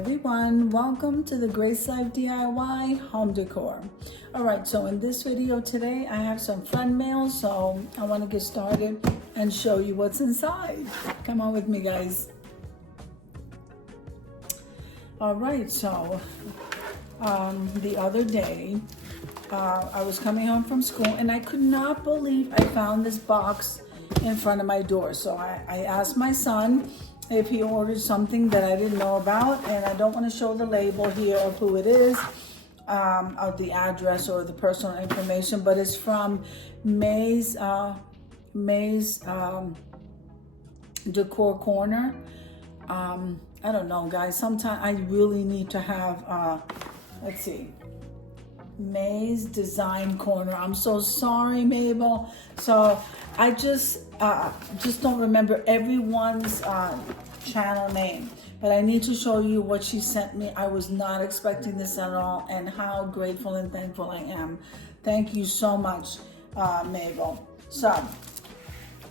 everyone, welcome to the Grace Life DIY home decor. All right, so in this video today I have some friend mail, so I want to get started and show you what's inside. Come on with me, guys. All right, so the other day I was coming home from school and I could not believe I found this box in front of my door. So I asked my son if he ordered something that I didn't know about, and I don't want to show the label here of who it is, of the address or the personal information, but it's from May's Decor Corner. I don't know, guys, sometimes I really need to have, let's see, May's Design Corner. I'm so sorry, Mabel. So I just don't remember everyone's channel name, but I need to show you what she sent me. I was not expecting this at all, and how grateful and thankful I am. Thank you so much, Mabel. So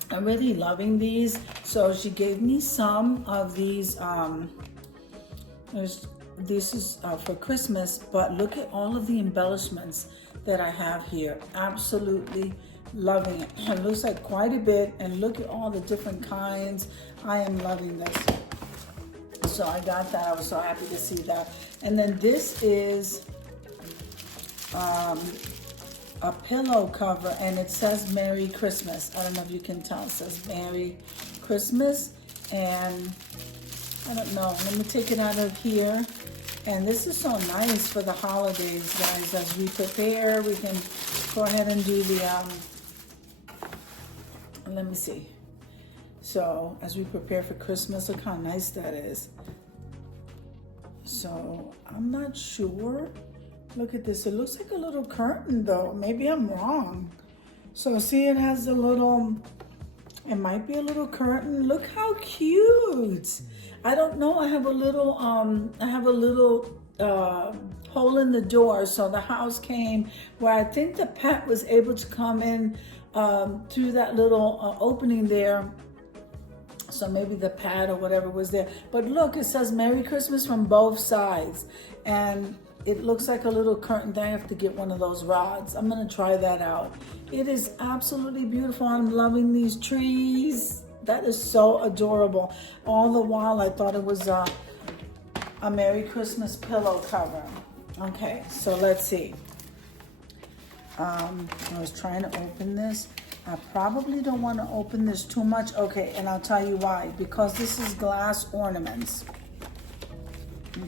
I'm really loving these. So she gave me some of these. This is for Christmas, but look at all of the embellishments that I have here. Absolutely loving it. It looks like quite a bit, and look at all the different kinds. I am loving this. So I got that. I was so happy to see that. And then this is a pillow cover, and it says Merry Christmas. I don't know if you can tell. It says Merry Christmas, and I don't know. Let me take it out of here. And this is so nice for the holidays, guys. As we prepare, we can go ahead and do the, let me see. So as we prepare for Christmas, look how nice that is. So I'm not sure. Look at this. It looks like a little curtain though. Maybe I'm wrong. So see, it has a little, it might be a little curtain. Look how cute. I don't know. I have a little hole in the door. So the house came where I think the pet was able to come in through that little opening there. So maybe the pad or whatever was there. But look, it says Merry Christmas from both sides. And it looks like a little curtain. I have to get one of those rods. I'm going to try that out. It is absolutely beautiful. I'm loving these trees. That is so adorable. All the while, I thought it was a Merry Christmas pillow cover. Okay, so let's see. I was trying to open this. I probably don't want to open this too much. Okay, and I'll tell you why. Because this is glass ornaments.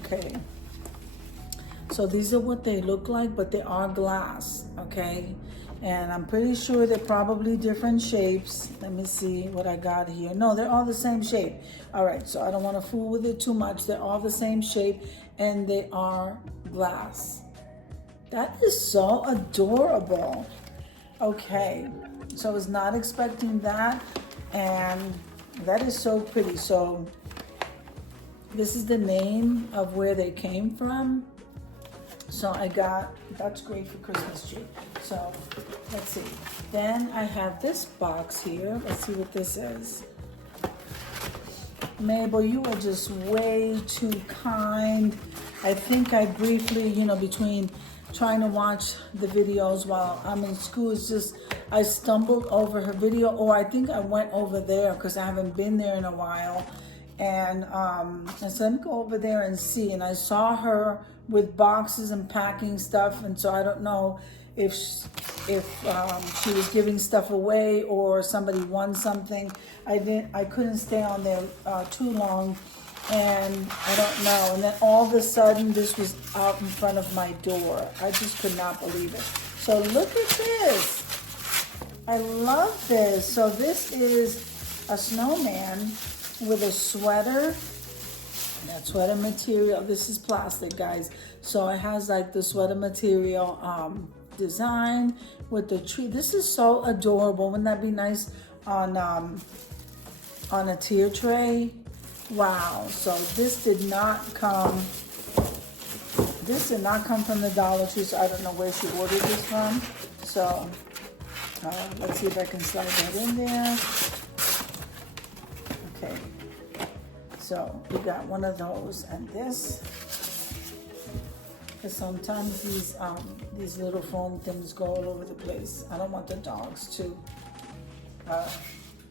Okay. So these are what they look like, but they are glass, okay? And I'm pretty sure they're probably different shapes. Let me see what I got here. No, they're all the same shape. All right, so I don't want to fool with it too much. They're all the same shape, and they are glass. That is so adorable. Okay, so I was not expecting that, and that is so pretty. So this is the name of where they came from. So I got, that's great for Christmas tree. So let's see. Then I have this box here. Let's see what this is. Mabel, you are just way too kind. I think I briefly, between trying to watch the videos while I'm in school, it's just, I stumbled over her video, or I think I went over there because I haven't been there in a while. And I said, let me go over there and see. And I saw her with boxes and packing stuff. And so I don't know if she was giving stuff away or somebody won something. I couldn't stay on there too long, and I don't know. And then all of a sudden, this was out in front of my door. I just could not believe it. So look at this. I love this. So this is a snowman with a sweater. That sweater material, this is plastic, guys. So it has like the sweater material design with the tree. This is so adorable. Wouldn't that be nice on a tier tray? Wow. So this did not come from the Dollar Tree, so I don't know where she ordered this from. So let's see if I can slide that in there. Okay. So we got one of those, and this, because sometimes these little foam things go all over the place. I don't want the dogs to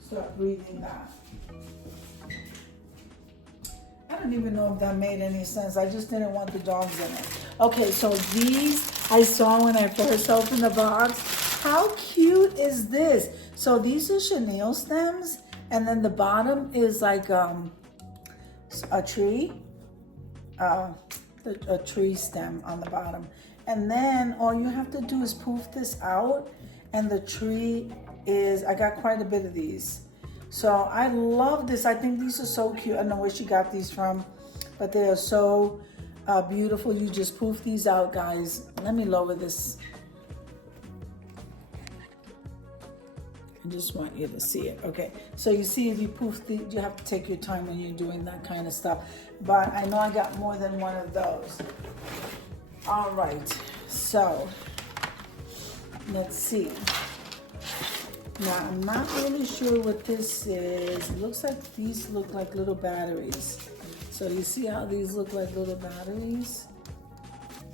start breathing that. I don't even know if that made any sense. I just didn't want the dogs in it. Okay, so these I saw when I first opened the box. How cute is this? So these are chenille stems, and then the bottom is like a tree, a tree stem on the bottom. And then all you have to do is poof this out, and the tree is, I got quite a bit of these. So I love this. I think these are so cute. I don't know where she got these from, but they are so beautiful. You just poof these out, guys. Let me lower this. I just want you to see it. Okay, so you see, if you poof the, you have to take your time when you're doing that kind of stuff. But I know I got more than one of those. All right, so let's see. Now, I'm not really sure what this is. It looks like these look like little batteries. So you see how these look like little batteries?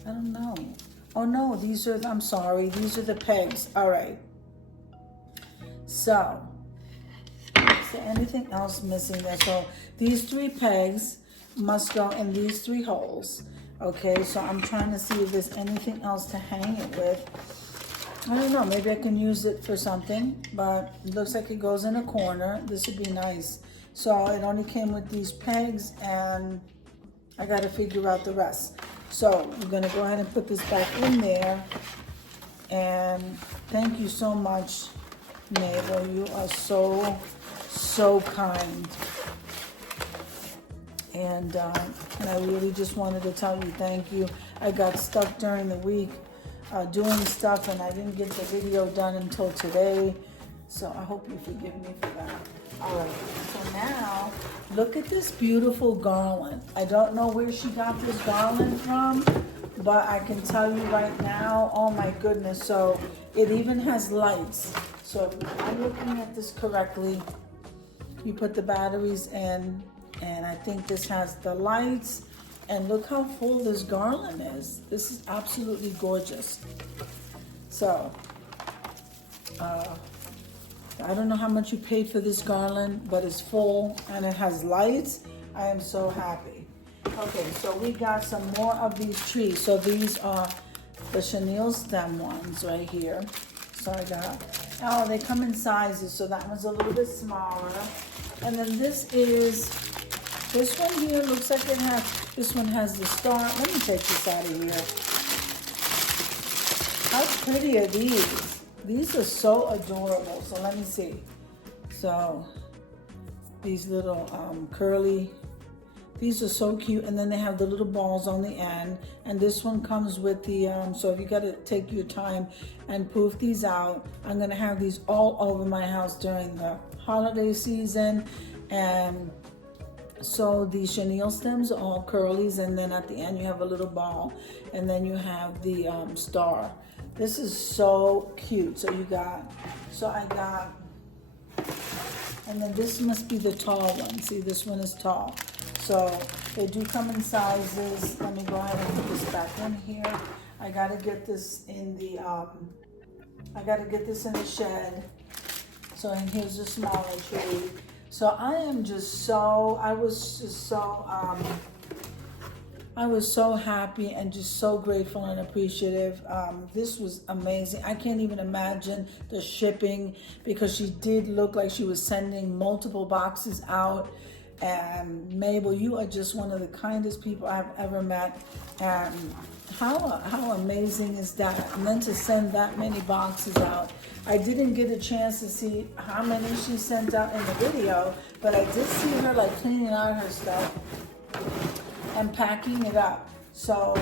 I don't know. Oh no, these are, I'm sorry, these are the pegs. All right. So, is there anything else missing there? So these 3 pegs must go in these 3 holes. Okay, so I'm trying to see if there's anything else to hang it with. I don't know, maybe I can use it for something, but it looks like it goes in a corner. This would be nice. So it only came with these pegs, and I got to figure out the rest. So we're going to go ahead and put this back in there. And thank you so much, Mabel. You are so, so kind. And I really just wanted to tell you thank you. I got stuck during the week doing stuff, and I didn't get the video done until today. So I hope you forgive me for that. All right, so now look at this beautiful garland. I don't know where she got this garland from, but I can tell you right now, oh my goodness. So it even has lights. So if I'm looking at this correctly, you put the batteries in, and I think this has the lights. And look how full this garland is. This is absolutely gorgeous. So, I don't know how much you paid for this garland, but it's full and it has lights. I am so happy. Okay, so we got some more of these trees. So these are the chenille stem ones right here. So I got, oh, they come in sizes. So that one's a little bit smaller. And then this one here looks like it has, this one has the star. Let me take this out of here. How pretty are these? These are so adorable. So let me see. So these little curly, these are so cute. And then they have the little balls on the end. And this one comes with the, so if you got to take your time and poof these out. I'm going to have these all over my house during the holiday season. And so the chenille stems are all curlies, and then at the end you have a little ball, and then you have the star. This is so cute. So I got, and then this must be the tall one. See, this one is tall. So they do come in sizes. Let me go ahead and put this back in here. I gotta get this in the, shed. So, and here's a smaller tree. So I was so happy and just so grateful and appreciative. This was amazing. I can't even imagine the shipping, because she did look like she was sending multiple boxes out. And Mabel, you are just one of the kindest people I've ever met. And how amazing is that? And then to send that many boxes out. I didn't get a chance to see how many she sent out in the video, but I did see her like cleaning out her stuff and packing it up. So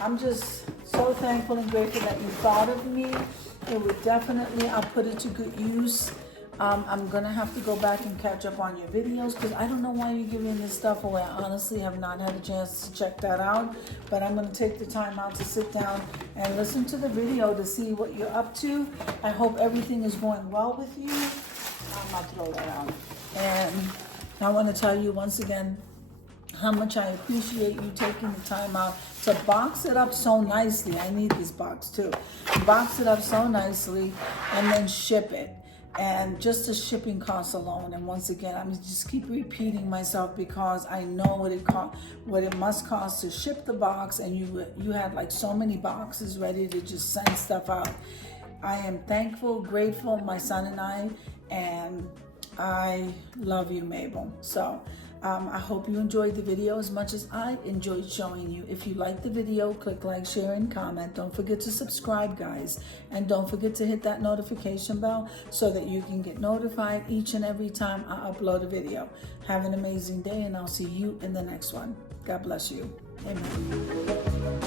I'm just so thankful and grateful that you thought of me. It would definitely, I'll put it to good use. I'm gonna have to go back and catch up on your videos, because I don't know why you're giving this stuff away. I honestly have not had a chance to check that out, but I'm gonna take the time out to sit down and listen to the video to see what you're up to. I hope everything is going well with you. I'm gonna throw that out. And I want to tell you once again how much I appreciate you taking the time out to box it up so nicely. I need this box too. Box it up so nicely and then ship it. And just the shipping costs alone. And once again, I'm just keep repeating myself because I know what it must cost to ship the box. And you had like so many boxes ready to just send stuff out. I am thankful, grateful, my son and I love you, Mabel. So I hope you enjoyed the video as much as I enjoyed showing you. If you liked the video, click like, share, and comment. Don't forget to subscribe, guys. And don't forget to hit that notification bell so that you can get notified each and every time I upload a video. Have an amazing day, and I'll see you in the next one. God bless you. Amen.